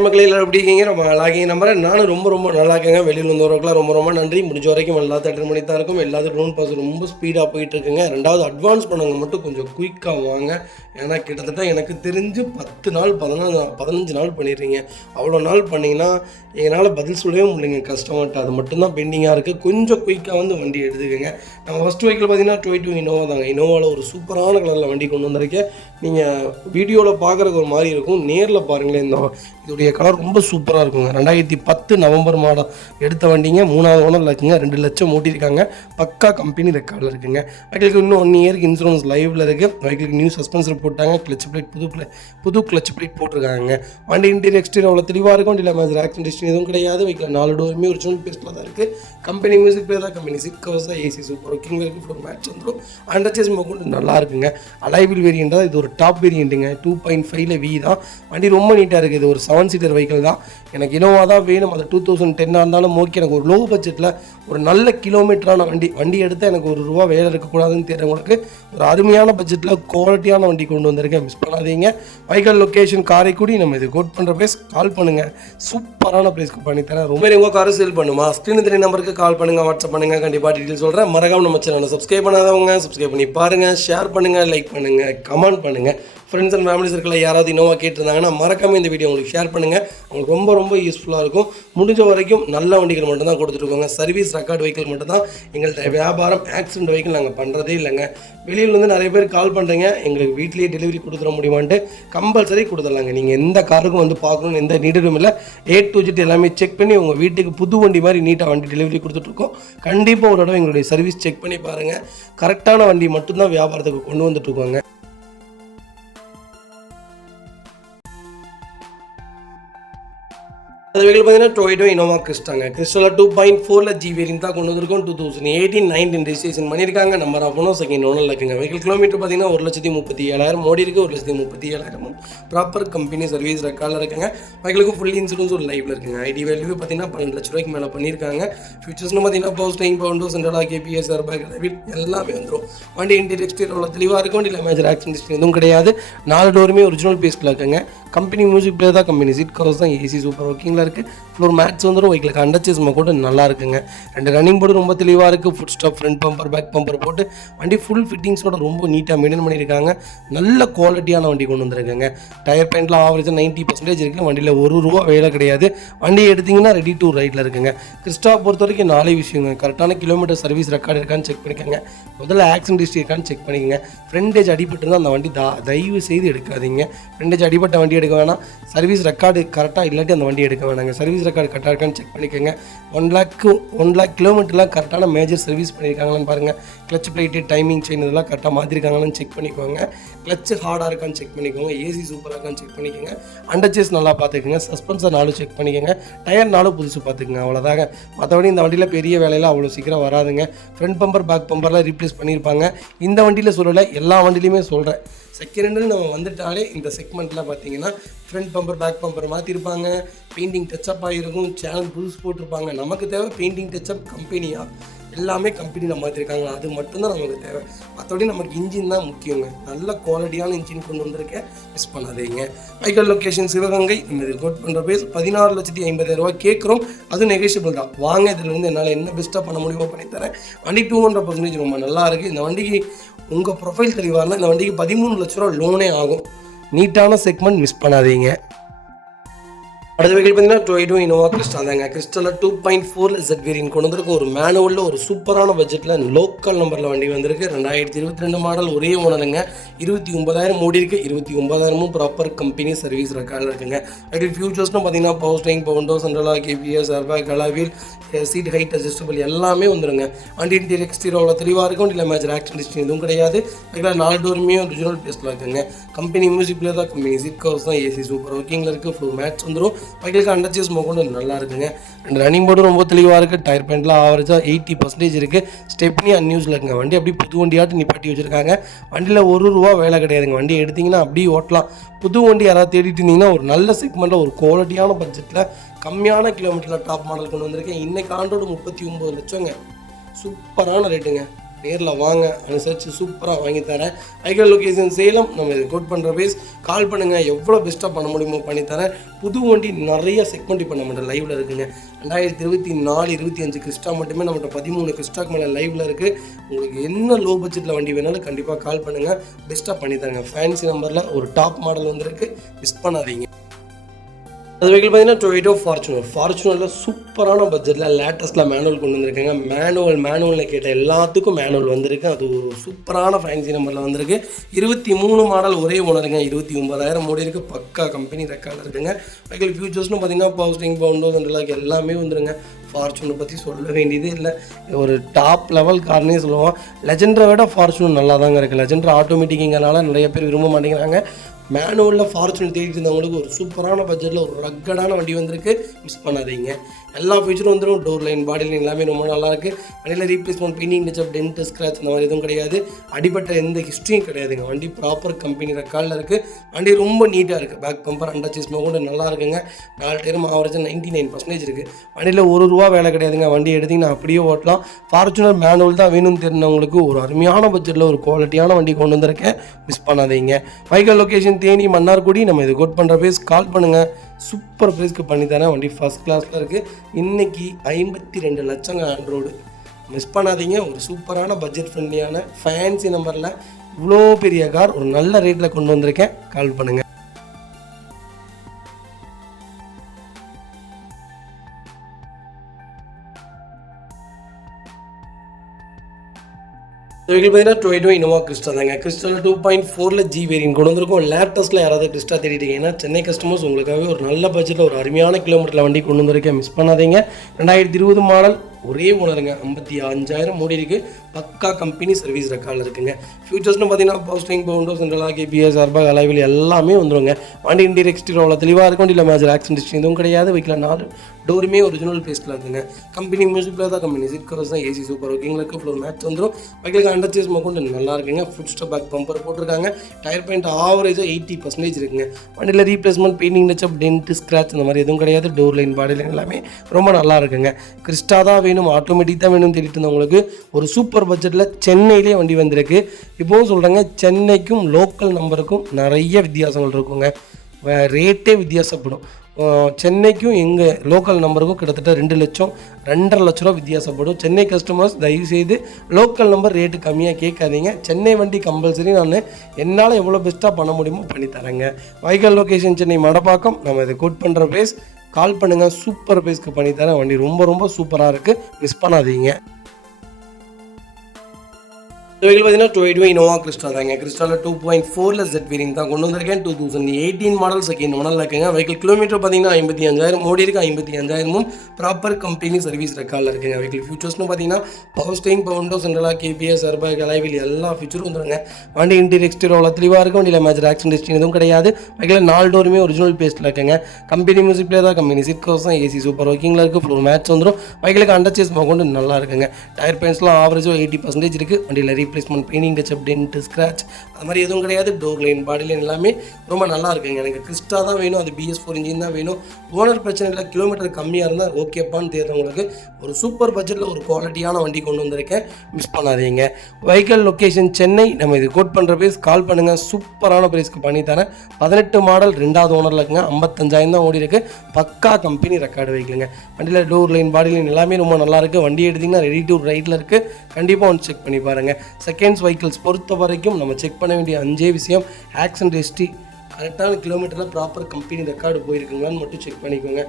Hi மக்களே, எல்லாரும் எப்படி இருக்கீங்க? ரொம்ப நல்லா இருக்கீங்க நம்புறேன். நானும் ரொம்ப நல்லா இருக்கேங்க. வெளியில் வந்தவர்களுக்குலாம் ரொம்ப நன்றி. முடிஞ்ச வரைக்கும் எல்லாத்தையும் அட்டன் பண்ணி தான் இருக்கும். எல்லாத்தையும் ட்ரோன் பாஸ் ரொம்ப ஸ்பீடாக போயிட்டு இருக்குங்க. ரெண்டாவது அட்வான்ஸ் பண்ணவங்க மட்டும் கொஞ்சம் குயிக்காக வாங்க. ஏன்னா கிட்டத்தட்ட எனக்கு தெரிஞ்சு 10 நாள் 15 நாள் பண்ணிடுறீங்க. அவ்வளோ நாள் பண்ணிங்கன்னா என்னால் பதில் சொல்லவே முடியலைங்க கஸ்டமர்கிட்ட. அது மட்டும்தான் பெண்டிங்காக இருக்குது. கொஞ்சம் குயிக்காக வந்து வண்டி எடுத்துக்கோங்க. நம்ம ஃபஸ்ட் வெஹிக்கிள் பார்த்தீங்கன்னா Toyota இனோவா தாங்க. இனோவாவில் ஒரு சூப்பரான கலரில் வண்டி கொண்டு வந்திருக்கேன். நீங்கள் வீடியோவில் பார்க்குறதுக்கு ஒரு மாதிரி இருக்கும், நேரில் பாருங்களேன். இதோடைய கலர் ரொம்ப சூப்பராக இருக்குங்க. 2010 நவம்பர் மாதம் எடுத்த வண்டிங்க. 3வது ஓனர் இருக்குங்க. 2 லட்சம் ஓட்டியிருக்காங்க. பக்கா கம்பெனி ரெக்கார்டில் இருக்குங்க. வெஹிக்கிளுக்கு இன்னும் 1 இயருக்கு இன்சூரன்ஸ் லைவில் இருக்குது. வெஹிக்கிளுக்கு நியூ சஸ்பென்சர் போட்டாங்க. கிளச் பிளேட் புது கிளச் பிளேட் போட்டிருக்காங்க. வண்டி இன்டீரியர் எக்ஸ்டீரியர் அவ்வளோ தெளிவாக இருக்கும். இல்லை மேஜர் ஆக்சிடென்ட் எதுவும் கிடையாது. வெஹிக்கிள் 4 டோருமே ஒரிஜினல் பேஸ்ட்டில் தான் இருக்குது. கம்பெனி மியூசிக் பிளே தான், கம்பெனி சீட் கவர்ஸ் தான், ஏசி சூப்பர் ஒர்க்கிங் இருக்குது. ஃப்ளோர் மேட்ச் வந்துடும். அண்டர்ச்சேஸ் மொக்கொண்டு நல்லா இருக்குங்க. அலைவில் வேரியன்ட் தான். இது ஒரு டாப் வேரியண்ட்டுங்க. 2.5 வி தான். வண்டி ரொம்ப நீட்டாக இருக்குது. இது ஒரு 7 சீட்டர் வெஹிக்கிள் தான். எனக்கு இனோவா தான் வேணும். அது 2010 இருந்தாலும் ஓகே. எனக்கு ஒரு லோ பட்ஜெட்டில் ஒரு நல்ல கிலோமீட்டரான வண்டி எடுத்தால் எனக்கு ₹1 வேலை இருக்கக்கூடாதுன்னு தெரிஞ்சவங்களுக்கு ஒரு அருமையான பட்ஜெட்டில் குவாலிட்டியான வண்டி கொண்டு வந்திருக்கேன். மிஸ் பண்ணாதீங்க. Vehicle location Karaikudi. நம்ம இது கோட் பண்ணுற ப்ரைஸ் கால் பண்ணுங்கள். சூப்பரான ப்ரைஸ்க்கு பண்ணித்தரேன். ரொம்ப உங்கள் காரை சேல் பண்ணுமா? ஸ்க்ரீன் 3 நம்பருக்கு கால் பண்ணுங்கள், வாட்ஸ்அப் பண்ணுங்கள். கண்டிப்பாக டீட்டெயில் சொல்கிறேன். மறக்காம நம்ம சேனலை சப்ஸ்கிரைப் பண்ணாதவங்க சப்ஸ்கிரைப் பண்ணி பாருங்கள். ஷேர் பண்ணுங்கள், லைக் பண்ணுங்கள், கமெண்ட் பண்ணுங்கள். ஃப்ரெண்ட்ஸ் அண்ட் ஃபேமிலி சர்க்கிளில் யாராவது இனோவா கேட்டிருந்தாங்கன்னா மறக்காமல் இந்த வீடியோ உங்களுக்கு ஷேர் பண்ணுங்கள். அவங்களுக்கு ரொம்ப யூஸ்ஃபுல்லாக இருக்கும். முடிஞ்ச வரைக்கும் நல்ல வண்டிகள் மட்டும் தான் கொடுத்துருக்கோங்க. சர்வீஸ் ரெக்கார்ட் வெஹிக்கிள் மட்டும் தான் எங்கள்கிட்ட வியாபாரம். ஆக்சிடென்ட் வெஹிக்கிள் நாங்கள் பண்ணுறதே இல்லைங்க. வெளியில் வந்து நிறைய பேர் கால் பண்ணுறீங்க, எங்களுக்கு வீட்லேயே டெலிவரி கொடுத்துட முடியுமான்ட்டு. கம்பல்சரி கொடுத்துடலாங்க. நீங்கள் எந்த காருக்கும் வந்து பார்க்கணுன்னு எந்த நீடும் இல்லை. A to Z எல்லாமே செக் பண்ணி உங்கள் வீட்டுக்கு புது வண்டி மாதிரி நீட்டாக வண்டி டெலிவரி கொடுத்துட்ருக்கோம். கண்டிப்பாக ஒரு தடவை எங்களுடைய சர்வீஸ் செக் பண்ணி பாருங்கள். கரெக்டான வண்டி மட்டும்தான் வியாபாரத்துக்கு கொண்டு வந்துட்டுருக்கோங்க. அது வெஹிக்கிள் பார்த்தீங்கன்னா Toyota இனோவா கிறிஸ்டாங்க. கிறிஸ்டாவில் 2.4 ஜி வேரியன்ட் தான் கொண்டு வந்திருக்கோம். 2018-19 ரெஜிஸ்ட்ரேஷன் பண்ணியிருக்காங்க. Number of owner second owner இருக்குங்க. வெஹிக்கிள் கிலோமீட்டர் பார்த்தீங்கன்னா 1,37,000 ஓடி இருக்குது. 1,37,000 ப்ராப்பர் கம்பெனி சர்வீஸ் ரெக்கார்டில் இருக்குங்க. வெஹிக்கிளுக்கு ஃபுல் இன்சூரன்ஸ் ஒரு லைவில் இருக்குங்க. ஐடி வேல்யூ பார்த்தீங்கன்னா 12 லட்ச ரூபாய்க்கு மேலே பண்ணியிருக்காங்க. ஃபியூச்சர்ஸ்னு பார்த்தீங்கன்னா power steering, power window, central lock, ABS, airbag எல்லாமே வந்துடும். வண்டி இன்டீரியர் எக்ஸ்டீரியர் அவ்வளோ தெளிவாக இருக்கும். இல்லை மேஜர் ஆக்சிடென்ட் எதுவும் கிடையாது. 4 டோருமே ஒரிஜினல் பேஸ்ட்டில் இருக்குங்க. கம்பெனி மியூசிக் பிளே தான், கம்பெனி சீட் கவர்ஸ் தான், ஏசி சூப்பர் ஒர்க்கிங்கில் இருக்குது. ஃப்ளோர் மேட்ச் வந்துடும். வெஹிக்கிளுக்கு அண்டர்ச்சேஸ் கூட நல்லா இருக்குங்க. 2 ரன்னிங் போர்டு ரொம்ப தெளிவாக இருக்குது. Foot stop, front bumper, back bumper போட்டு வண்டி ஃபுல் ஃபிட்டிங்ஸோட ரொம்ப நீட்டாக மெயின்டைன் பண்ணியிருக்காங்க. நல்ல குவாலிட்டியான வண்டி கொண்டு வந்திருக்காங்க. டயர் பாயிண்ட்டில் ஆவரேஜாக 90% இருக்குது. வண்டியில் ₹1 வேலை கிடையாது. வண்டி எடுத்திங்கன்னா ரெடி டு ரைடில் இருக்குங்க. கிறிஸ்டா பொறுத்த வரைக்கும் 4 விஷயங்க. கரெக்டான கிலோமீட்டர் சர்வீஸ் ரெக்கார்டு இருக்கான்னு செக் பண்ணிக்கோங்க. முதல்ல ஆக்சிடென்ட் ஹிஸ்ட்ரி இருக்கான்னு செக் பண்ணிக்கோங்க. ஃப்ரண்டேஜ் அடிபட்டுருந்தால் அந்த வண்டி தயவு செய்து எடுக்காதீங்க. ஃப்ரண்டேஜ் அடிபட்ட வண்டி எடுக்க வேணாம். சர்வீஸ் ரெக்கார்டு கரெக்டாக இல்லாட்டி அந்த வண்டி எடுக்க வேணாங்க. சர்வீஸ் ரெக்கார்டு கரெக்டாக இருக்கான்னு செக் பண்ணிக்கோங்க. 1 lakh கிலோமீட்டர்லாம் கரெக்டான மேஜர் சர்வீஸ் பண்ணியிருக்காங்களான்னு பாருங்கள். கிளச் பிளேட்டு, டைமிங் செயின் இதெல்லாம் கரெக்டாக மாற்றிருக்காங்களான்னு செக் பண்ணிக்கோங்க. கிளச்சு ஹார்டாக இருக்கான்னு செக் பண்ணிக்கோங்க. ஏசி சூப்பராக இருக்கான்னு செக் பண்ணிக்கோங்க. அண்டர்ச்சேஸ் நல்லா பார்த்துக்குங்க. சஸ்பென்சர் 4 செக் பண்ணிக்கோங்க. டயர் 4 புதுசு பார்த்துக்குங்க. அவ்வளோதாங்க. மற்றபடி இந்த வண்டியில் பெரிய வேலையெல்லாம் அவ்வளோ சீக்கிரம் வராதுங்க. ஃப்ரண்ட் பம்பர், பேக் பம்பர்லாம் ரீப்ளேஸ் பண்ணியிருப்பாங்க. இந்த வண்டியில் சொல்லலை, எல்லா வண்டியிலையுமே சொல்கிறேன். செகண்ட் ஹேண்டுன்னு நம்ம வந்துட்டாலே இந்த செக்மெண்ட்டில் பார்த்தீங்கன்னா ஃப்ரண்ட் பம்பர், பேக் பம்பர் மாற்றிருப்பாங்க. பெயிண்டிங் டச்சப் ஆகிருக்கும். சேனல் புதுசு போட்டிருப்பாங்க. நமக்கு தேவை பெயிண்டிங் டச்சப் கம்பெனியாக. எல்லாமே கம்பெனியில் மாற்றிருக்காங்க. அது மட்டும்தான் நமக்கு தேவை. மற்றபடி நமக்கு இன்ஜின் தான் முக்கியங்க. நல்ல குவாலிட்டியான இன்ஜின் கொண்டு வந்திருக்கேன். மிஸ் பண்ணாதீங்க. Vehicle location Sivaganga. நம்ம இது கோட் பண்ணுற பேஸ் 16,50,000 கேட்குறோம். அதுவும் நெகோஷியபிள் தான். வாங்க, இதில் வந்து என்னால் என்ன பெஸ்ட்டாக பண்ண முடியுமோ பண்ணித்தரேன். வண்டி 200% ரொம்ப நல்லா இருக்குது. இந்த வண்டிக்கு உங்கள் ப்ரொஃபைல் தெளிவாக இருந்தால் இந்த வண்டிக்கு 13 லட்ச ரூபா லோனே ஆகும். நீட்டான செக்மெண்ட், மிஸ் பண்ணாதீங்க. அடுத்த வெஹிக்கிள் பார்த்தீங்கன்னா Toyota இனோவா கிறிஸ்டா தாங்க. கிறிஸ்டாவில் 2.4 Z வேரியன்ட் கொண்டு வந்திருக்கு. ஒரு மேனுவலில் ஒரு சூப்பரான பட்ஜெட்டில் லோக்கல் நம்பரில் வண்டி வந்திருக்கு. 2022 மாடல், ஒரே ஓனருங்க. 29,000 ஓடி இருக்குது. 29,000 ப்ராப்பர் கம்பெனி சர்வீஸ் ரெக்கார்டில் இருக்குங்க. வெஹிக்கிள் ஃபியூச்சர்ஸ்னு பார்த்தீங்கன்னா power steering, power window, central lock, ABS, airbag, alloy wheel, seat height adjustable எல்லாமே வந்துருங்க. வண்டி இன்டீரியர் எக்ஸ்டீரியர் அவ்வளோ தெளிவாக இருக்கும். இல்லை மேஜர் ஆக்சிடென்ட் எதுவும் கிடையாது. வெஹிக்கிள் 4 டோருமே ஒரிஜினல் பேஸ்ட்டில் இருக்குங்க. கம்பெனி மியூசிக் பிளே தான், கம்பெனி சீட் கவர்ஸ் தான், ஏசி சூப்பர் ஒர்க்கிங்கில் இருக்குது. ஃப்ளோர் மேட்ச் வந்துடும். வெஹிக்கிளுக்கு அண்டர்ச்சேஸ் கொண்டு நல்லா இருக்குங்க. 2 ரன்னிங் போர்டும் ரொம்ப தெளிவாக இருக்குது. டயர் பாயிண்ட்லாம் ஆவரேஜாக 80% இருக்குது. ஸ்டெப்னி அன்யூஸில் இருக்குங்க. வண்டி அப்படி புது வண்டியாட்டு நிப்பாட்டி வச்சுருக்காங்க. வண்டியில் ₹1 வேலை கிடையாதுங்க. வண்டி எடுத்திங்கன்னா அப்படியே ஓட்டலாம். புது வண்டி யாராவது தேடிட்டு இருந்தீங்கன்னா ஒரு நல்ல செக்மெண்ட்டில் ஒரு குவாலிட்டியான பட்ஜெட்டில் கம்மியான கிலோமீட்டரில் டாப் மாடல் கொண்டு வந்திருக்கேன். இன்றைக்கி ஆண்டோடு 39 லட்சங்க. சூப்பரான ரேட்டுங்க. நேரில் வாங்க, அனுசரித்து சூப்பராக வாங்கி தரேன். Vehicle location Salem. நம்ம இது கோட் பண்ணுற பேஸ் கால் பண்ணுங்கள், எவ்வளோ பெஸ்ட்டாக பண்ண முடியுமோ பண்ணித்தரேன். புது வண்டி நிறைய செக்மெண்ட் இப்போ நம்மகிட்ட லைவில் இருக்குங்க. 2024, 25 கிறிஸ்டா மட்டுமே நம்மகிட்ட 13 கிறிஸ்டாக்கு மேலே லைவில் இருக்குது. உங்களுக்கு என்ன லோ பட்ஜெட்டில் வண்டி வேணாலும் கண்டிப்பாக கால் பண்ணுங்கள், பெஸ்ட்டாக பண்ணித்தரேங்க. ஃபேன்சி நம்பரில் ஒரு டாப் மாடல் வந்திருக்கு, மிஸ் பண்ணாதீங்க. அது வெஹிக்கிள் பார்த்தீங்கன்னா டொயோட்டோ ஃபார்ச்சுனரில் சூப்பரான பட்ஜெட்டில் லேட்டஸ்ட்டில் மேனுவல் கொண்டு வந்திருக்காங்க. மேனுவலில் கேட்ட எல்லாத்துக்கும் மேனுவல் வந்திருக்கு. அது ஒரு சூப்பரான ஃபேன்சி நம்பரில் வந்திருக்கு. 23 மாடல் ஒரே ஓனருங்க. 29,000 ஓடி இருக்குது. பக்கா கம்பெனி ரெக்கார்டில் இருக்குங்க. வெஹிக்கிள் ஃபியூச்சர்ஸ்னு பார்த்தீங்கன்னா பவர் ஸ்டீரிங், பவுண்டோஸ் அண்ட் எல்லாமே வந்துருங்க. ஃபார்ச்சுனர் பற்றி சொல்ல வேண்டியதே இல்லை, ஒரு டாப் லெவல் கார்னே சொல்லுவோம். லெஜெண்டரை விட ஃபார்ச்சுனர் நல்லா தாங்க இருக்குது. லெஜெண்டர் ஆட்டோமேட்டிக்குங்கிறனால நிறைய பேர் விரும்ப மாட்டேங்கிறாங்க. மேனுவலில் ஃபார்ச்சுனர் தேடிட்டு இருந்தவங்களுக்கு ஒரு சூப்பரான பட்ஜெட்டில் ஒரு ரக்கடான வண்டி வந்திருக்கு, மிஸ் பண்ணாதீங்க. எல்லா ஃபீச்சரும் வந்துடும். டோர் லைன், பாடி லைன் எல்லாமே ரொம்ப நல்லாயிருக்கு. வண்டியில் replacement, painting touch up, dent, scratch இந்த மாதிரி எதுவும் கிடையாது. அடிப்பட்ட எந்த ஹிஸ்ட்ரியும் கிடையாதுங்க. வண்டி ப்ராப்பர் கம்பெனி ரெக்கார்டில் இருக்குது. வண்டி ரொம்ப நீட்டாக இருக்குது. பேக் பம்பர், அண்டர் சேஸ் கூட நல்லா இருக்குங்க. 4 டயரும் ஆவரேஜாக 99% இருக்குது. வண்டியில் ₹1 வேலை கிடையாதுங்க. வண்டி எடுத்திங்கன்னா அப்படியே ஓட்டலாம். ஃபார்ச்சுனர் மேனுவல் தான் வேணும்னு தெரிஞ்சவங்களுக்கு ஒரு அருமையான பட்ஜெட்டில் ஒரு குவாலிட்டியான வண்டி கொண்டு வந்திருக்கேன், மிஸ் பண்ணாதீங்க. Vehicle location Theni, Mannargudi. நம்ம இது கோட் பண்ணுற பேஸ் கால் பண்ணுங்கள், சூப்பர் ப்ரைஸ்க்கு பண்ணித்தரேன். வண்டி ஃபஸ்ட் கிளாஸில் இருக்குது. இன்றைக்கி 52 லட்சங்க ஆண்ட்ரோடு, மிஸ் பண்ணாதீங்க. ஒரு சூப்பரான பட்ஜெட் ஃப்ரெண்ட்லியான ஃபேன்சி நம்பரில் இவ்வளோ பெரிய கார் ஒரு நல்ல ரேட்டில் கொண்டு வந்திருக்கேன், கால் பண்ணுங்கள். வெஹிக்கிள் பார்த்தீங்கன்னா டொயோட்டோ இனோவா கிறிஸ்டா தாங்க. கிறிஸ்டாவில் 2.4 G வேரியன்ட் கொண்டு வந்திருக்கும். லேட்டஸ்ட்டில் யாராவது கிறிஸ்டா தேடிட்டீங்கன்னா சென்னை கஸ்டமர்ஸ் உங்களுக்காகவே ஒரு நல்ல பட்ஜெட்டில் ஒரு அருமையான கிலோமீட்டரில் வண்டி கொண்டு வந்திருக்கேன், மிஸ் பண்ணாதீங்க. 2020 மாடல் ஒரே ஓனருங்க. 55,000 ஓடி இருக்குது. பக்கா கம்பெனி சர்வீஸ் ரெக்கார்டில் இருக்குங்க. ஃபியூச்சர்ஸ்னு பார்த்தீங்கன்னா power steering, power windows and ABS, airbag, alloy wheel எல்லாமே வந்துருங்க. வண்டி இன்டீரியர் எக்ஸ்டீரியர் அவ்வளோ தெளிவாக இருக்கும். வண்டியில் மேஜர் ஆக்சிடென்ட் ஹிஸ்ட்ரி எதுவும் கிடையாது. வெஹிக்கில் 4 டோருமே ஒரிஜினல் பேஸ்ட்டில் இருக்குங்க. கம்பெனி மியூசிக்கில் தான் கம்பெனி சீட் கவர்ஸ் தான், ஏசி சூப்பர் ஒர்க்கிங்கில் இருக்குது. ஃப்ளோர் மேட்ச் வந்துடும். வெஹிக்கில் அண்டர் சேஸ் கொண்டு நல்லா இருக்குங்க. ஃபுட் ஸ்டெப் பேக் பம்பர் போட்டிருக்காங்க. டயர் பாயிண்ட் ஆவரேஜாக 80% இருக்குங்க. வண்டியில் replacement, painting touch up, dent, scratch இந்த மாதிரி எதுவும் கிடையாது. டோர் லைன், பாடி லைன் எல்லாமே ரொம்ப நல்லா இருக்குங்க. கிறிஸ்டா தான் வேணும், ஆட்டோமேட்டிக் தான் வேணும்னு தேடிட்டு இருந்தவங்களுக்கு ஒரு சூப்பர் பட்ஜெட்டில் சென்னையிலே வண்டி வந்திருக்கு. இப்போவும் சொல்கிறேங்க, சென்னைக்கும் லோக்கல் நம்பருக்கும் நிறைய வித்தியாசங்கள் இருக்குங்க. ரேட்டே வித்தியாசப்படும். சென்னைக்கும் எங்கள் லோக்கல் நம்பருக்கும் கிட்டத்தட்ட 2 லட்சம் 2.5 லட்ச ரூபா வித்தியாசப்படும். சென்னை கஸ்டமர்ஸ் தயவுசெய்து லோக்கல் நம்பர் ரேட்டு கம்மியாக கேட்காதீங்க. சென்னை வண்டி கம்பல்சரி நான் என்னால் எவ்வளோ பெஸ்ட்டாக பண்ண முடியுமோ பண்ணித்தரேங்க. Vehicle location Chennai Madappakkam. நம்ம இதை கோட் பண்ணுற பிளேஸ் கால் பண்ணுங்கள், சூப்பர் பிரைஸ்க்கு பண்ணித்தரேன். வண்டி ரொம்ப ரொம்ப சூப்பராக இருக்குது, மிஸ் பண்ணாதீங்க. வெஹிக்கிள் பார்த்தீங்கன்னா டொயோட்டோ இனோவா கிறிஸ்டா தாங்க. கிறிஸ்டாவில் 2.4 Z வேரியன்ட் தான் கொண்டு வந்திருக்கேன். 2018 மாடல் செகண்ட் ஓனரில் இருக்குங்க. வெஹிக்கிள் கிலோமீட்டர் பார்த்தீங்கன்னா 55,000 ஓடி இருக்குது. 55,000 ப்ராப்பர் கம்பெனி சர்வீஸ் ரெக்கார்டில் இருக்குங்க. வெஹிக்கிள் ஃபியூச்சர்ஸ்னு பார்த்தீங்கன்னா power steering, power windows and ABS, airbag, alloy wheel எல்லா ஃபியூச்சரும் வந்துருங்க. வண்டி இன்டீரியர் எக்ஸ்டீரியர் அவ்வளோ தெளிவாக இருக்கும். வண்டியில் மேஜர் ஆக்சிடென்ட் ஹிஸ்ட்ரி எதுவும் கிடையாது. வெஹிக்கில் 4 டோருமே ஒரிஜினல் பேஸ்ட்டில் இருக்குங்க. கம்பெனி மியூசிக் பிளேயர் தான், கம்பெனி சீட் கவர்ஸ் தான், ஏசி சூப்பர் ஒர்க்கிங்கில் இருக்குது. ஃப்ளோர் மேட்ச் வந்துடும். வெஹிக்கிலுக்கு அண்டர் சேஸ் கொண்டு நல்லா இருக்குங்க. டயர் பாயிண்ட்ஸ்லாம் ஆவரேஜாக 80% இருக்குது. வண்டியில் replacement, painting touch up, dent, scratch அது மாதிரி எதுவும் கிடையாது. டோர் லைன், பாடி லைன் எல்லாமே ரொம்ப நல்லா இருக்குங்க. எனக்கு கிறிஸ்டா தான் வேணும், அது BS4 இன்ஜின் தான் வேணும். ஓனர் பிரச்சனை இல்லை, கிலோமீட்டர் கம்மியாக இருந்தால் ஓகேப்பான்னு தேடுறவங்களுக்கு ஒரு சூப்பர் பட்ஜெட்டில் ஒரு குவாலிட்டியான வண்டி கொண்டு வந்திருக்கேன், மிஸ் பண்ணாதீங்க. Vehicle location Chennai. நம்ம இது கோட் பண்ணுற ப்ரைஸ் கால் பண்ணுங்கள், சூப்பரான ப்ரைஸ்க்கு பண்ணித்தரேன். 18 மாடல் 2வது ஓனரில் இருக்குங்க. 55,000 தான் ஓடி இருக்குது. பக்கா கம்பெனி ரெக்கார்டு வெஹிக்கிளுங்க. வண்டியில் டோர் லைன், பாடி லைன் எல்லாமே ரொம்ப நல்லா இருக்குது. வண்டி எடுத்திங்கன்னா ரெடி டு ரைட்டில் இருக்குது. கண்டிப்பாக ஒன்று செக் பண்ணி பாருங்கள். செகண்ட்ஸ் வெஹிக்கிள்ஸ் பொறுத்த வரைக்கும் நம்ம செக் பண்ண வேண்டிய 5 விஷயம்: ஆக்சிடென்ட் ஹிஸ்ட்ரி, கரெக்டான கிலோமீட்டரில் ப்ராப்பர் கம்பெனி ரெக்கார்டு போயிருக்குங்களான்னு மட்டும் செக் பண்ணிக்கோங்க.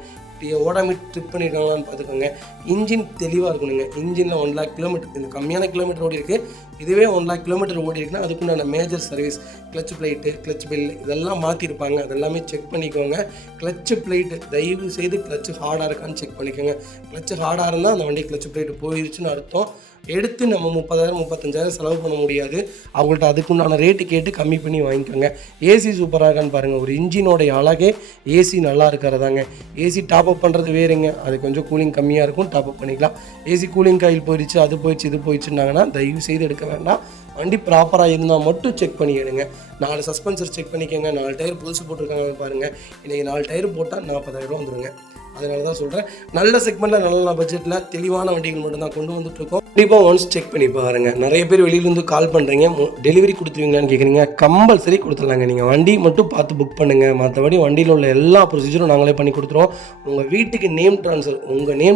ஓடாமீட் ட்ரிப் பண்ணியிருக்காங்களான்னு பார்த்துக்கோங்க. இன்ஜின் தெளிவாக இருக்கணுங்க. இன்ஜினில் 1 lakh கிலோமீட்டர், இந்த கம்மியான கிலோமீட்டர் ஓடி இருக்குது. இதுவே 1 lakh கிலோமீட்டர் ஓடி இருக்குன்னா அதுக்குண்டான major service, clutch plate, clutch bill இதெல்லாம் மாற்றிருப்பாங்க. அதெல்லாமே செக் பண்ணிக்கோங்க. கிளச் பிளேட்டு தயவு செய்து கிளச் ஹார்டாக இருக்கான்னு செக் பண்ணிக்கோங்க. கிளச் ஹார்டாக இருந்தால் அந்த வண்டி கிளச் பிளேட்டு போயிடுச்சுன்னு அர்த்தம். எடுத்து நம்ம 30,000 35,000 செலவு பண்ண முடியாது. அவங்கள்ட்ட அதுக்குண்டான ரேட்டு கேட்டு கம்மி பண்ணி வாங்கிக்கோங்க. ஏசி சூப்பராக இருக்கான்னு பாருங்கள். ஒரு இன்ஜினோடைய அழகே ஏசி நல்லா இருக்கிறதாங்க. ஏசி டாப் அப் பண்ணுறது வேறுங்க, அது கொஞ்சம் கூலிங் கம்மியாக இருக்கும், டாப் அப் பண்ணிக்கலாம். ஏசி கூலிங் காயில் போயிடுச்சு, அது போயிடுச்சு, இது போயிடுச்சுன்னாங்கன்னா தயவு செய்து எடுக்க வேண்டாம். வண்டி ப்ராப்பராக இருந்தால் மட்டும் செக் பண்ணிடுங்க. 4 சஸ்பென்சர் செக் பண்ணிக்கோங்க. 4 டயர் புதுசு போட்டிருக்காங்கன்னு பாருங்கள். இன்றைக்கி 4 டயர் போட்டால் 40,000 ரூபா வந்துடுங்க. அதனால தான் சொல்கிறேன். நல்ல செக்மெண்ட்டில் நல்ல பட்ஜெட்டில் தெளிவான வண்டிகள் மட்டும் தான் கொண்டு வந்துட்டுருக்கோம். கண்டிப்பாக ஒன்ஸ் செக் பண்ணி பாருங்கள். நிறைய பேர் வெளியிலேருந்து கால் பண்ணுறீங்க, டெலிவரி கொடுத்துருவீங்களான்னு கேட்குறீங்க. கம்பல்சரி கொடுத்துடலாங்க. நீங்கள் வண்டி மட்டும் பார்த்து புக் பண்ணுங்கள். மற்றபடி வண்டியில் உள்ள எல்லா ப்ரொசீஜரும் நாங்களே பண்ணி கொடுத்துருவோம். உங்கள் வீட்டுக்கு நேம்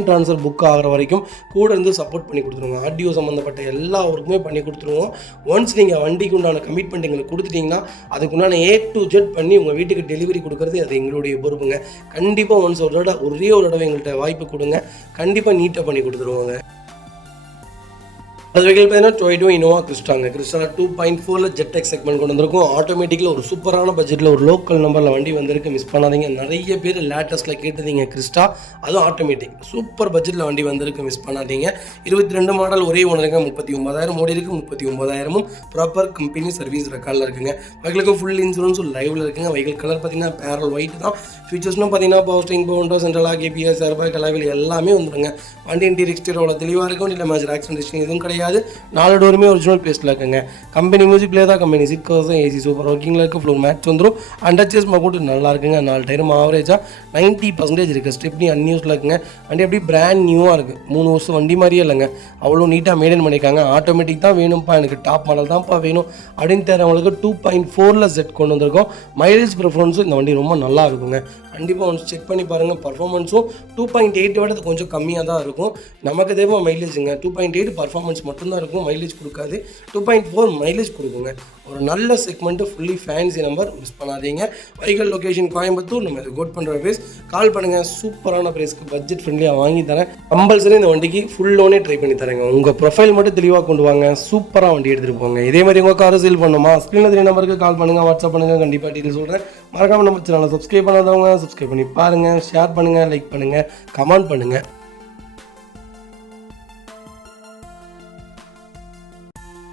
ட்ரான்ஸ்ஃபர் புக் ஆகிற வரைக்கும் கூட இருந்து சப்போர்ட் பண்ணி கொடுத்துருவோம். ஆடியோ சம்மந்தப்பட்ட எல்லா ஒர்க்குமே பண்ணி கொடுத்துருவோம். ஒன்ஸ் நீங்கள் வண்டிக்கு உண்டான கமிட்மெண்ட் எங்களுக்கு கொடுத்துட்டிங்கன்னா அதுக்குண்டான A to Z பண்ணி உங்கள் வீட்டுக்கு டெலிவரி கொடுக்குறது அது எங்களுடைய பொறுப்புங்க. கண்டிப்பாக ஒன்ஸ் ஒரே ஒரு தடவை எங்கள்கிட்ட வாய்ப்பு கொடுங்க. கண்டிப்பாக நீட்டாக பண்ணி கொடுத்துருவோங்க. அது வெஹிக்கிள் பார்த்தீங்கன்னா டொயோட்டோ இனோவா கிறிஸ்டாங்க. கிறிஸ்டால 2.4 ஜெட் செக்மெண்ட் கொண்டு வந்திருக்கும். ஆட்டோமேட்டிக்கில் ஒரு சூப்பரான பட்ஜெட்டில் ஒரு லோக்கல் நம்பரில் வண்டி வந்திருக்கு. மிஸ் பண்ணாதீங்க. நிறைய பேர் லேட்டஸ்ட்டில் கேட்டதீங்க கிறிஸ்டா, அதுவும் ஆட்டோமேட்டிக் சூப்பர் பட்ஜெட்டில் வண்டி வந்திருக்கு. மிஸ் பண்ணாதீங்க. 22 மாடல் ஒரே ஒன்றுங்க. 39,000 ஓடி இருக்குது. 39,000 ப்ராப்பர் கம்பெனி சர்வீஸ் ரெக்கார்டில் இருக்குங்க. வெஹிக்கிளுக்கு ஃபுல் இன்சூரன்ஸும் லைவில் இருக்குங்க. வெஹிக்கிள் கலர் பார்த்தீங்கன்னா பேரல் ஒயிட் தான். ஃபீச்சர்ஸ்னு பார்த்தீங்கன்னா power steering, founder, central lock, ABS, airbag, alloy wheel எல்லாமே வந்துடுங்க. வண்டி இன்டீரியர் எக்ஸ்டீரியர் தெளிவாக இருக்கும். இல்லை மேஜர் ஆக்சிடென்ட் எதுவும் கிடையாது. 4 டோருமே ஒரிஜினல் பேஸ்ட்டில் இருக்குங்க. கம்பெனி மியூசிக் பிளே தான். கம்பெனி சீட் கவர்ஸ் தான். AC சூப்பர் ஒர்க்கிங்கில் இருக்குது. ஃப்ளோர் மேட்ச் வந்துடும். அண்டர்ச்சேஸ் மவுண்ட் நல்லா இருக்குங்க. 4 டயரும் ஆவரேஜாக 90% இருக்குது. ஸ்டெப்னி அன்யூஸில் இருக்குங்க. வண்டி அப்படியே பிராண்ட் நியூவாக இருக்குது. 3 வருஷம் வண்டி மாதிரியே இல்லைங்க. அவ்வளோ நீட்டாக மெயின்டைன் பண்ணியிருக்காங்க. ஆட்டோமேட்டிக் தான் வேணும்ப்பா, எனக்கு டாப் மாடல் தான்ப்பா வேணும் அப்படின்னு தரவங்களுக்கு 2.4 செட் கொண்டு வந்திருக்கோம். மைலேஜ் ப்ரிஃபரன்ஸும் இந்த வண்டி ரொம்ப நல்லா இருக்குங்க. கண்டிப்பாக ஒன்று செக் பண்ணி பாருங்கள். பர்ஃபார்மன்ஸும் 2.8 விட கொஞ்சம் கம்மியாக தான் இருக்கும். நமக்கு தேவை மைலேஜுங்க. 2.8 பர்ஃபார்மன்ஸ் மட்டும்தான் இருக்கும், மைலேஜ் கொடுக்காது. 2.4 மைலேஜ் கொடுக்குங்க. ஒரு நல்ல segment, fully fancy number. Miss பண்ணாதீங்க. Vehicle location Coimbatore. நம்ம இது கோட் பண்ணுற ப்ரைஸ். கால் பண்ணுங்கள். சூப்பரான ப்ரைஸ்க்கு பட்ஜெட் ஃப்ரெண்ட்லியாக வாங்கி தரேன். கம்பல்சரி இந்த வண்டிக்கு ஃபுல் லோனே ட்ரை பண்ணி தரேங்க. உங்கள் ப்ரொஃபைல் மட்டும் தெளிவாக கொண்டு வாங்க. சூப்பராக வண்டி எடுத்துகிட்டு போங்க. இதே மாதிரி உங்கள் காரை சேல் பண்ணுமா, ஸ்க்ரீனில் 3 நம்பருக்கு கால் பண்ணுங்கள், வாட்ஸ்அப் பண்ணுங்கள். கண்டிப்பாக டீட்டெயில் சொல்கிறேன். மறக்காமல் நம்ம சேனலை சப்ஸ்கிரைப் பண்ணாதவங்க சப்ஸ்கிரைப் பண்ணி பாருங்கள். ஷேர் பண்ணுங்கள், லைக் பண்ணுங்கள், கமெண்ட் பண்ணுங்கள்.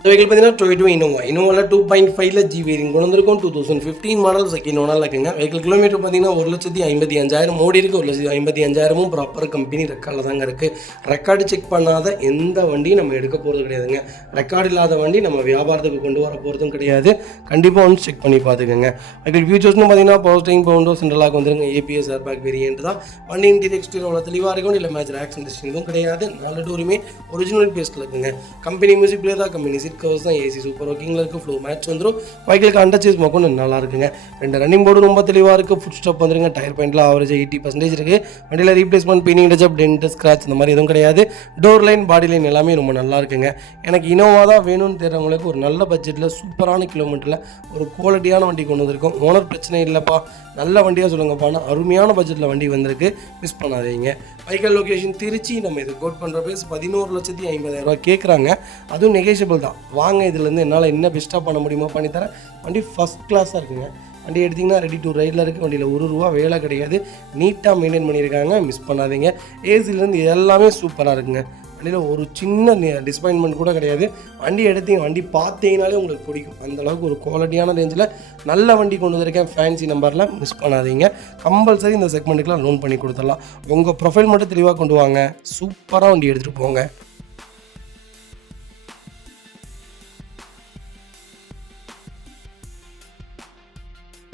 வெஹிக்கிள் பார்த்தீங்கன்னா டொயோட்டோ இனோவாவில் 2.5 ஜி வேரியன்ட் கொண்டு வந்திருக்கும். 2015 மாடல் செகண்ட் ஓனரில் இருக்குங்க. வெஹிக்கிள் கிலோமீட்டர் பார்த்தீங்கன்னா 1,55,000 ஓடி இருக்குது. 1,55,000 ப்ராப்பர் கம்பெனி ரெக்கார்டில் தாங்க இருக்குது. ரெக்கார்டு செக் பண்ணாத எந்த வண்டியும் நம்ம எடுக்க போகிறது கிடையாதுங்க. ரெக்கார்டு இல்லாத வண்டி நம்ம வியாபாரத்துக்கு கொண்டு வர போகிறதும் கிடையாது. கண்டிப்பாக வந்து செக் பண்ணி பார்த்துக்கோங்க. வெஹிக்கிள் ஃபியூச்சர்ஸ்னு பார்த்தீங்கன்னா power steering, founder, central lock வந்துருங்க. ABS, ஏர்பேக் வேரியன்ட் தான். வண்டி இன்டீரியர் எக்ஸ்டீரியர் தெளிவாக இருக்கும். இல்லை மேஜர் ஆக்சிடென்ட் எதுவும் கிடையாது. 4 டோருமே ஒரிஜினல் பேஸ்ட்டில் இருக்குங்க. கம்பெனி மியூசிக் பிளே தான். கம்பெனி கவர்ஸ் தான். AC சூப்பர் ஒர்க்கிங்கில் இருக்குது. ஃப்ளோர் மேட்ச் வந்துடும். வெஹிக்கிளுக்கு அண்டர்ச்சேஸ் மொக்கம் நல்லா இருக்குங்க. 2 ரன்னிங் போர்டு ரொம்ப தெளிவாக இருக்குது. ஃபுட் ஸ்டாப் வந்துருங்க. டயர் பாயிண்ட்லாம் ஆவரேஜ் 80% இருக்குது. வண்டியில் replacement, painting touch up, dent, scratch இந்த மாதிரி எதுவும் கிடையாது. டோர் லைன், பாடி லைன் எல்லாமே ரொம்ப நல்லா இருக்குங்க. எனக்கு இனோவா தான் வேணும்னு தெரிறவங்களுக்கு ஒரு நல்ல பட்ஜெட்டில் சூப்பரான கிலோமீட்டரில் ஒரு குவாலிட்டியான வண்டி கொண்டு வந்திருக்கோம். ஓனர் பிரச்சனை இல்லைப்பா, நல்ல வண்டியாக சொல்லுங்கப்பான்னு அருமையான பட்ஜெட்டில் வண்டி வந்திருக்கு. மிஸ் பண்ணாதீங்க. Vehicle location Trichy. நம்ம இது கோட் பண்ணுற ப்ரைஸ் 11,50,000 கேட்குறாங்க. அதுவும் நெகோஷியபிள் தான். வாங்க, இதுலேருந்து என்னால் என்ன பெஸ்ட்டாக பண்ண முடியுமோ பண்ணித்தரேன். வண்டி ஃபஸ்ட் கிளாஸாக இருக்குங்க. வண்டி எடுத்திங்கன்னா ரெடி டு ரைடில் இருக்குது. வண்டியில் ₹1 வேலை கிடையாது. நீட்டாக மெயின்டைன் பண்ணியிருக்காங்க. மிஸ் பண்ணாதீங்க. ஏசிலேருந்து எல்லாமே சூப்பராக இருக்குங்க. வண்டியில் ஒரு சின்ன டிசப்பாயின்மெண்ட் கூட கிடையாது. வண்டி எடுத்தீங்க, வண்டி பார்த்தீங்கனாலே உங்களுக்கு பிடிக்கும். அந்தளவுக்கு ஒரு குவாலிட்டியான ரேஞ்சில் நல்ல வண்டி கொண்டு வந்திருக்கேன். ஃபேன்சி நம்பரில். மிஸ் பண்ணாதீங்க. கம்பல்சரி இந்த செக்மெண்ட்டுக்குலாம் லோன் பண்ணி கொடுத்துடலாம். உங்கள் ப்ரொஃபைல் மட்டும் தெளிவாக கொண்டு வாங்க. சூப்பராக வண்டி எடுத்துகிட்டு போங்க.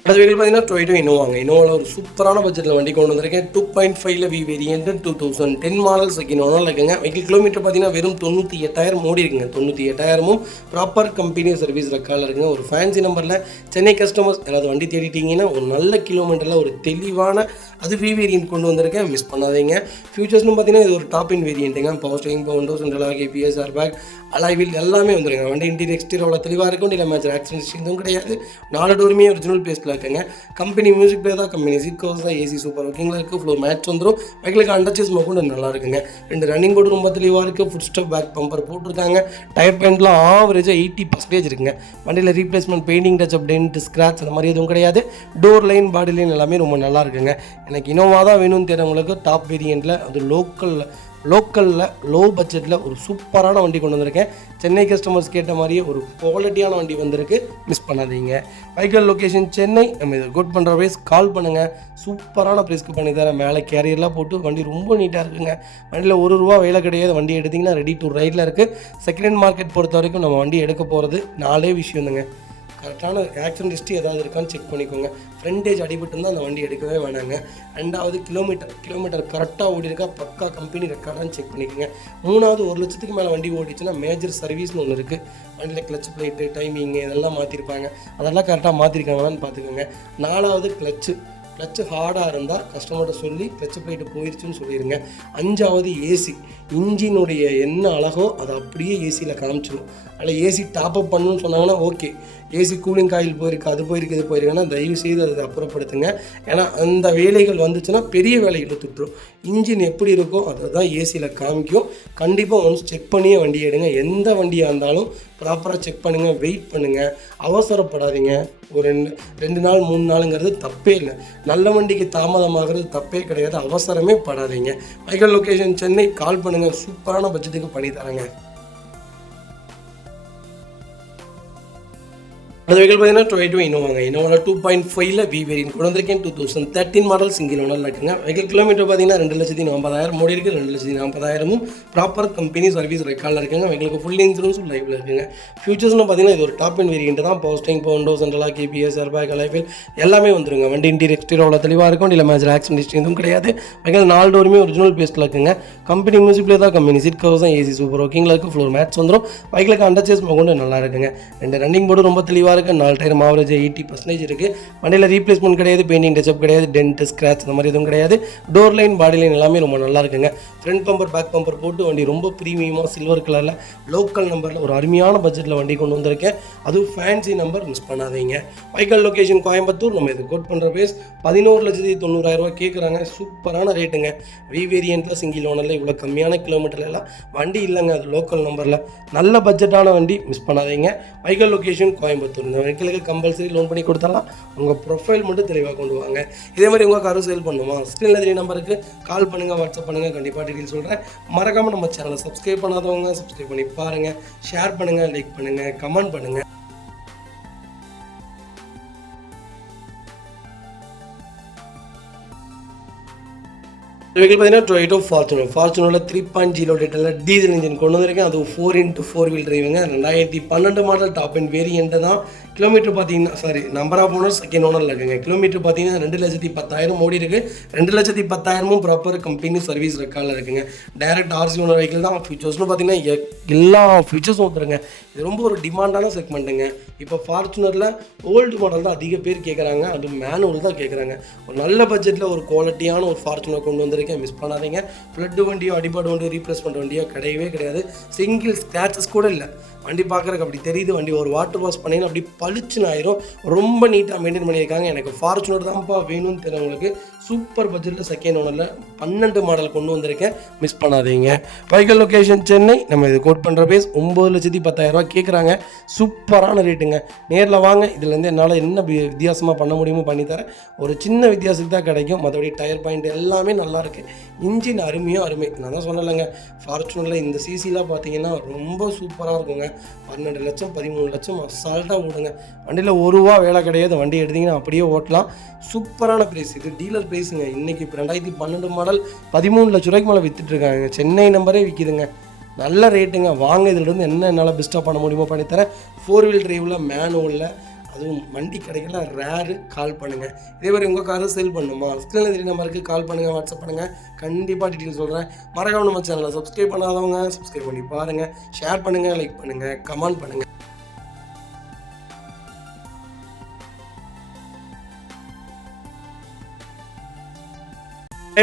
அடுத்த வெஹிக்கிள் பார்த்தீங்கன்னா டொயோட்டோ இனோவாவில் ஒரு சூப்பரான பட்ஜெட்டில் வண்டி கொண்டு வந்திருக்கேன். 2.5 V வேரியன்ட் 2010 மாடல் செகண்ட் ஓனரில் இருக்குங்க. வெஹிக்கிள் கிலோமீட்டர் பார்த்தீங்கன்னா வெறும் 98,000 ஓடி இருக்குங்க. 98,000 ப்ராப்பர் கம்பெனி சர்வீஸ் ரெக்கார்டில் இருக்குங்க. ஒரு ஃபேன்சி நம்பரில் சென்னை கஸ்டமர்ஸ் யாராவது வண்டி தேடிட்டிங்கன்னா ஒரு நல்ல கிலோமீட்டரில் ஒரு தெளிவான அது V வேரியன்ட் கொண்டு வந்திருக்கேன். மிஸ் பண்ணாதீங்க. ஃபியூச்சர்ஸ்னு பார்த்தீங்கன்னா இது ஒரு டாப் இன் வேரியன்ட்டுங்க. Power steering, founder, central lock, ABS, airbag, alloy wheel எல்லாமே வந்துருங்க. வண்டி இன்டீரியர் எக்ஸ்டீரியர் தெளிவாக இருக்கும். இல்லை மேஜர் ஆக்சிடென்ட் எதுவும் கிடையாது. 4 டோருமே ஒரிஜினல் பேஸ்ட்டில் இருக்குங்க. கம்பெனி மியூசிக் பிளே தான். கம்பெனி சீட் கவர்ஸ் தான். AC சூப்பர் ஒர்க்கிங்கில் இருக்குது. ஃப்ளோர் மேட்ச் வந்துடும். வெஹிக்கிளுக்கு அண்டர்ச்சேஸ் மொக்கம் நல்லா இருக்குங்க. 2 ரன்னிங் போர்டு ரொம்ப தெளிவாக இருக்குது. ஃபுட் ஸ்டாப், பேக் பம்பர் போட்டிருக்காங்க. டயர் பாயிண்ட்லாம் ஆவரேஜாக 80% இருக்குங்க. வண்டியில் replacement, painting touch up, dent, scratch அந்த மாதிரி எதுவும் கிடையாது. டோர் லைன், பாடி லைன் எல்லாமே ரொம்ப நல்லா இருக்குங்க. எனக்கு இனோவா தான் வேணும்னு தெரிஞ்சவங்களுக்கு டாப் வேரியண்ட்டில் அது லோக்கலில் லோ பட்ஜெட்டில் ஒரு சூப்பரான வண்டி கொண்டு வந்திருக்கேன். சென்னை கஸ்டமர்ஸ் கேட்ட மாதிரியே ஒரு குவாலிட்டியான வண்டி வந்திருக்கு. மிஸ் பண்ணாதீங்க. Vehicle location Chennai. நம்ம இதை கோட் பண்ணுற ப்ரைஸ். கால் பண்ணுங்கள். சூப்பரான ப்ரைஸ்க்கு பண்ணி தரேன். மேலே கேரியர்லாம் போட்டு வண்டி ரொம்ப நீட்டாக இருக்குங்க. வண்டியில் ₹1 வேலை கிடையாது. வண்டி எடுத்திங்கன்னா ரெடி டு ரைடில் இருக்குது. செகண்ட் ஹேண்ட் மார்க்கெட் பொறுத்த வரைக்கும் நம்ம வண்டி எடுக்க போகிறது 4 விஷயம் தாங்க. கரெக்டான ஆக்சிடென்ட் ஹிஸ்ட்ரி ஏதாவது இருக்கான்னு செக் பண்ணிக்கோங்க. ஃப்ரண்டேஜ் அடிபட்டுருந்தால் அந்த வண்டி எடுக்கவே வேணாங்க. 2வது கிலோமீட்டர் கரெக்டாக ஓடி இருக்கா, பக்கா கம்பெனி ரெக்கார்டான்னு செக் பண்ணிக்கோங்க. 3வது 1 லட்சத்துக்கு மேலே வண்டி ஓடிச்சுன்னா மேஜர் சர்வீஸ்னு ஒன்று இருக்குது. வண்டியில் கிளச் பிளேட்டு, டைமிங்கு இதெல்லாம் மாற்றிருப்பாங்க, அதெல்லாம் கரெக்டாக மாற்றிருக்காங்களான்னு பார்த்துக்கோங்க. 4வது கிளச்சு ஹார்டாக இருந்தால் கஸ்டமர்கிட்ட சொல்லி கிளச்சு பிளேட்டு போயிடுச்சுன்னு சொல்லிடுங்க. 5வது ஏசி, இன்ஜினுடைய என்ன அழகோ அதை அப்படியே ஏசியில் காமிச்சிடும். அதில் ஏசி டாப்அப் பண்ணணும்னு சொன்னாங்கன்னா ஓகே, ஏசி கூலிங் காயில் போயிருக்கு, அது போயிருக்கு, இது போயிருக்குன்னா தயவு செய்து அதை அப்புறப்படுத்துங்க. ஏன்னா அந்த வேலைகள் வந்துச்சுன்னா பெரிய வேலைகளை துட்டுரும். இன்ஜின் எப்படி இருக்கோ அதை தான் ஏசியில் காமிக்கும். கண்டிப்பாக ஒன்ஸ் செக் பண்ணியே வண்டி எடுங்க. எந்த வண்டியாக இருந்தாலும் ப்ராப்பராக செக் பண்ணுங்கள், வெயிட் பண்ணுங்கள், அவசரப்படாதீங்க. ஒரு 2 நாள் 3 நாளுங்கிறது தப்பே இல்லை. நல்ல வண்டிக்கு தாமதமாகிறது தப்பே கிடையாது, அவசரமே படாதீங்க. மைக்கேல் லொக்கேஷன் சென்னை, கால் பண்ணுங்கள், சூப்பரான பட்ஜெட்டுக்கு பண்ணி தரேங்க. அந்த வெஹிக்கிள் பார்த்தீங்கன்னா டொயோட்டோ இனோவாங்க. இனோவாவில் 2.5ல் வி வேரியன்ட் கொண்டு வந்திருக்கேன். 2013 மாடல் சிங்கிள் ஓனரில் இருக்குங்க. வெஹிக்கிள் கிலோமீட்டர் பார்த்தீங்கன்னா 2,40,000 மோடி இருக்குது. 2,40,000 ப்ராப்பர் கம்பெனி சர்வீஸ் ரெக்கார்டில் இருக்குங்க. வெஹிக்கிளுக்கு ஃபுல் இன்சூரன்ஸும் லைவில் இருக்குங்க. ஃபியூச்சர்ஸ்னு பார்த்தீங்கன்னா இது ஒரு டாப் அண்ட் வேரியன்ட் தான். Power steering, power window, central lock, ABS, airbag, அலைஃபில் எல்லாமே வந்துருங்க. வண்டி இன்டீரியர் எக்ஸ்டீரியர் தெளிவாக இருக்கும். இல்லை மேஜர் ஆக்சிடென்ட் ஹிஸ்ட்ரி எதுவும் கிடையாது. வெஹிக்கிள் 4 டோருமே ஒரிஜினல் பேஸ்ட்டில் இருக்குங்க. கம்பெனி மியூசிக்கில் தான் கம்பெனி சீட் கவர்ஸ் தான், ஏசி சூப்பர் ஒர்க்கிங்கில் இருக்குது. ஃப்ளோர் மேட்ஸ் வந்துடும். வெஹிக்கிளுக்கு அண்டர்சேஸ் கொண்டு நல்லா இருக்குங்க. 2 ரன்னிங் போர்டு ரொம்ப தெளிவாக இருக்குது. 4 டயர் ஆவரேஜ் 80% இருக்குது. வண்டியில் ரீப்ளேஸ்மெண்ட் கிடையாது, பெயிண்டிங் டச்சப் கிடையாது, டென்ட் ஸ்க்ராட்ச் அந்த மாதிரி எதுவும் கிடையாது. டோர் லைன், பாடி லைன் எல்லாமே ரொம்ப நல்லா இருக்குங்க. ஃப்ரண்ட் பம்பர், பேக் பம்பர் போட்டு வண்டி ரொம்ப ப்ரீமியமாக சில்வர் கலரில் லோக்கல் நம்பரில் ஒரு அருமையான பட்ஜெட்டில் வண்டி கொண்டு வந்திருக்கேன். அதுவும் ஃபேன்சி நம்பர், மிஸ் பண்ணாதீங்க. Michael location Coimbatore. நம்ம இது கோட் பண்ணுற பேஸ் 11,90,000 கேட்குறாங்க. சூப்பரான ரேட்டுங்க. வி வேரியண்ட்டில் சிங்கிள் ஓனரில் இவ்வளோ கம்மியான கிலோமீட்டரில் எல்லாம் வண்டி இல்லைங்க. அது லோக்கல் நம்பரில் நல்ல பட்ஜெட்டான வண்டி, மிஸ் பண்ணாதீங்க. Michael location Coimbatore. இந்த வெஹிக்கிளுக்கு கம்பல்சரி லோன் பண்ணி கொடுத்தலாம். உங்கள் ப்ரொஃபைல் மட்டும் தெளிவாக கொண்டு வாங்க. இதே மாதிரி உங்கள் காரும் சேல் பண்ணுமா, ஸ்க்ரீனில் தெரிய நம்பருக்கு கால் பண்ணுங்கள், வாட்ஸ்அப் பண்ணுங்கள், கண்டிப்பாக டீட்டெயில் சொல்கிறேன். மறக்காமல் நம்ம சேனலை சப்ஸ்கிரைப் பண்ணாதவங்க சப்ஸ்கிரைப் பண்ணி பாருங்கள், ஷேர் பண்ணுங்கள், லைக் பண்ணுங்கள், கமெண்ட் பண்ணுங்கள். வெஹிக்கிள் பார்த்தீங்கன்னா டொயோட்டோ ஃபார்ச்சுனரில் 3.0 லிட்டரில் டீசல் இன்ஜின் கொண்டு வந்திருக்கேன். அது 4x4 வீல் டிரைவுங்க. 2012 மாடல் டாப் அண்ட் வேரியன்ட்டு தான். கிலோமீட்டர் பார்த்தீங்கன்னா நம்பர் ஆஃப் ஓனர் செகண்ட் ஓனரில் இருக்குங்க. கிலோமீட்டர் பார்த்தீங்கன்னா 2,10,000 ஓடி இருக்குது. 2,10,000 ப்ராப்பர் கம்பெனி சர்வீஸ் ரெக்கார்டில் இருக்குங்க. டைரக்ட் ஆர்சி ஓனர் வெஹிக்கிள் தான். ஃபீச்சர்ஸ்னு பார்த்தீங்கன்னா எல்லா ஃபீச்சர்ஸும் வந்துருங்க. இது ரொம்ப ஒரு டிமாண்டான செக்மெண்ட்டுங்க. இப்போ ஃபார்ச்சுனரில் ஓல்டு மாடல் தான் அதிக பேர் கேட்குறாங்க, அது மேனுவல் தான் கேட்குறாங்க. ஒரு நல்ல பட்ஜெட்டில் ஒரு குவாலிட்டியான ஒரு ஃபார்ச்சுனர் கொண்டு வந்திருக்கேன், மிஸ் பண்ணாதீங்க. ஃப்ளட்டு வண்டியோ அடிபாடு வண்டியோ ரீப்ளேஸ் பண்ணுற வண்டியோ கிடையவே கிடையாது. சிங்கிள் ஸ்க்ராச்சஸ் கூட இல்லை. வண்டி பார்க்குறதுக்கு அப்படி தெரியுது. வண்டி ஒரு வாட்டர் வாஷ் பண்ணிங்கன்னா அப்படி பளிச்சுன்னு ஆயிரும். ரொம்ப நீட்டாக மெயின்டைன் பண்ணியிருக்காங்க. எனக்கு ஃபார்ச்சுனர் தான்ப்பா வேணும்னு தெரிஞ்சவங்களுக்கு சூப்பர் பட்ஜெட்டில் செகண்ட் ஓனரில் 12 மாடல் கொண்டு வந்திருக்கேன், மிஸ் பண்ணாதீங்க. Vehicle location Chennai. நம்ம இது கோட் பண்ணுற பேஸ் 9,10,000 கேட்குறாங்க. சூப்பரான ரேட்டுங்க. நேரில் வாங்க. இதுலேருந்து என்னால் என்ன வித்தியாசமாக பண்ண முடியுமோ பண்ணித்தரேன். ஒரு சின்ன வித்தியாசத்துக்கு தான் கிடைக்கும். மற்றபடி டயர் பாயிண்ட் எல்லாமே நல்லாயிருக்கு. இன்ஜின் அருமையாக நான் தான் சொன்னலைங்க. ஃபார்ச்சுனரில் இந்த சிசிலாம் பார்த்தீங்கன்னா ரொம்ப சூப்பராக இருக்குங்க. 12 லட்சம் 13 லட்சம் அசால்ட்டாக ஓடுங்க. வண்டியில் ₹1 வேலை கிடையாது. வண்டி எடுத்திங்கன்னா அப்படியே ஓட்டலாம். சூப்பரான ப்ரைஸ். இது டீலர் ப்ரைஸுங்க. இன்றைக்கி இப்போ 2012 மாடல் 13 லட்ச ரூபாய்க்கு மேலே விற்றுட்ருக்காங்க. சென்னை நம்பரே விற்கிதுங்க. நல்ல ரேட்டுங்க. வாங்க, இதிலிருந்து என்ன என்னால் பெஸ்ட்டாக பண்ண முடியுமோ பண்ணித்தரேன். 4 வீல் டிரைவில், மேனுவலில், அதுவும் வண்டி கிடைக்கல ரேரு. கால் பண்ணுங்கள். இதே மாதிரி உங்கள் காரை சேல் பண்ணுமா, ஸ்க்ரீனில் தெரிய நம்பருக்கு கால் பண்ணுங்கள், வாட்ஸ்அப் பண்ணுங்கள், கண்டிப்பாக டீட்டெயில் சொல்கிறேன். மறக்காம நம்ம சேனலை சப்ஸ்கிரைப் பண்ணாதவங்க சப்ஸ்கிரைப் பண்ணி பாருங்கள், ஷேர் பண்ணுங்கள், லைக் பண்ணுங்கள், கமெண்ட் பண்ணுங்கள்.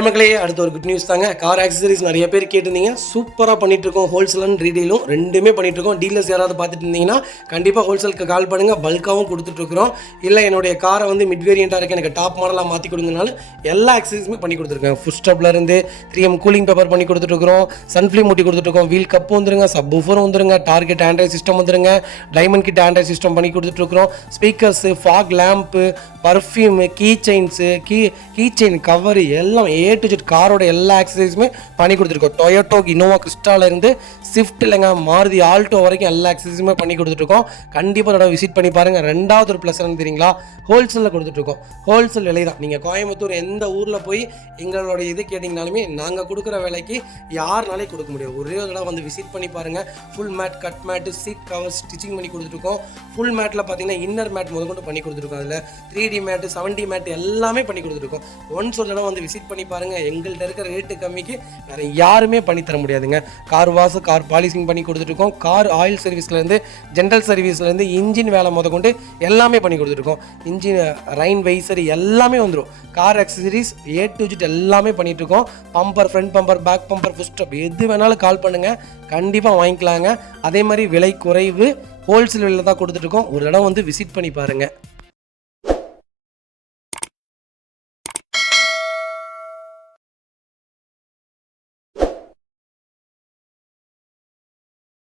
மக்களே, அடுத்த ஒரு குட் நியூஸ் தாங்க. கார் ஆக்சசரிஸ் நிறைய பேர் கேட்டிருந்தீங்க. சூப்பராக பண்ணிகிட்ருக்கோம். ஹோல்சேல் அண்ட் ரீடெயிலும் ரெண்டுமே பண்ணிகிட்ருக்கோம். டீலர்ஸ் யாராவது பார்த்துட்டு இருந்தீங்கன்னா கண்டிப்பாக ஹோல்சேலுக்கு கால் பண்ணுங்கள். பல்காகவும் கொடுத்துட்ருக்குறோம். இல்லை என்னுடைய காரை வந்து மிட் வேரியண்ட்டாக இருக்குது, எனக்கு டாப் மாடலாக மாற்றி கொடுங்கனால எல்லா ஆக்சசரிஸுமே பண்ணி கொடுத்துருக்கேன். ஃபுட் ஸ்டப்லேருந்து 3M கூலிங் பேப்பர் பண்ணி கொடுத்துட்ருக்குறோம். சன்ஃப்ளீம் மூட்டி கொடுத்துட்ருக்கோம். வீல் கப்பு வந்துருங்க, சப் ஊஃபரும் வந்துருங்க, டார்கெட் ஆண்ட்ராய்ட் சிஸ்டம் வந்துருங்க, டைமண்ட் கிட் ஆண்ட்ராய்ட் சிஸ்டம் பண்ணி கொடுத்துட்ருக்குறோம். Speakers, fog lamp, perfume, key chains, key chain cover எல்லாம் டு ஜெட் காரோட எல்லா ஆக்சசரிஸுமே பண்ணி கொடுத்துருக்கோம். டொயோட்டோ இனோவா கிறிஸ்டால இருந்து ஸ்விஃப்ட் இல்லைங்க மாருதி ஆல்டோ வரைக்கும் எல்லா ஆக்சசரிஸுமே பண்ணி கொடுத்துட்ருக்கோம். கண்டிப்பாக அதோட விசிட் பண்ணி பாருங்கள். ரெண்டாவது ஒரு ப்ளஸ் என்ன தெரியுங்களா, ஹோல்சேலில் கொடுத்துட்ருக்கோம். ஹோல்சேல் விலை தான். நீங்கள் கோயம்புத்தூர் எந்த ஊரில் போய் எங்களோட இது கேட்டிங்கனாலுமே நாங்கள் கொடுக்குற விலைக்கு யாருனாலே கொடுக்க முடியும். ஒரே ஒரு தடவை வந்து விசிட் பண்ணி பாருங்கள். Full mat, cut mat, seat cover stitching பண்ணி கொடுத்துருக்கோம். ஃபுல் மேட்டில் பார்த்தீங்கன்னா இன்னர் மேட் முதற்கொண்டு பண்ணி கொடுத்துருக்கோம். அதில் 3D மேட்டு, 7D மேட் எல்லாமே பண்ணி கொடுத்துருக்கோம். ஒன்ஸ் ஒரு தடவை வந்து விசிட் பண்ணி பாருங்கள். எங்கள்கிட்ட இருக்கிற ரேட்டு கம்மிக்கு வேறு யாருமே பண்ணி தர முடியாதுங்க. கார் வாஷ், கார் பாலிசிங் பண்ணி கொடுத்துருக்கோம். கார் ஆயில் சர்வீஸ்லேருந்து, ஜென்ரல் சர்வீஸ்லேருந்து, இன்ஜின் வேலை முதற்கொண்டு எல்லாமே பண்ணி கொடுத்துருக்கோம். இன்ஜின் ரைன் வைசர் எல்லாமே வந்துடும். Car accessories A to Z எல்லாமே பண்ணிகிட்ருக்கோம். Bumper, front bumper, back bumper, foot stop எது வேணாலும் கால் பண்ணுங்கள், கண்டிப்பாக வாங்கிக்கலாங்க. அதே மாதிரி விலை குறைவு, ஹோல்சேல் விலையில் தான் கொடுத்துட்ருக்கோம். ஒரு தடவை வந்து விசிட் பண்ணி பாருங்கள்.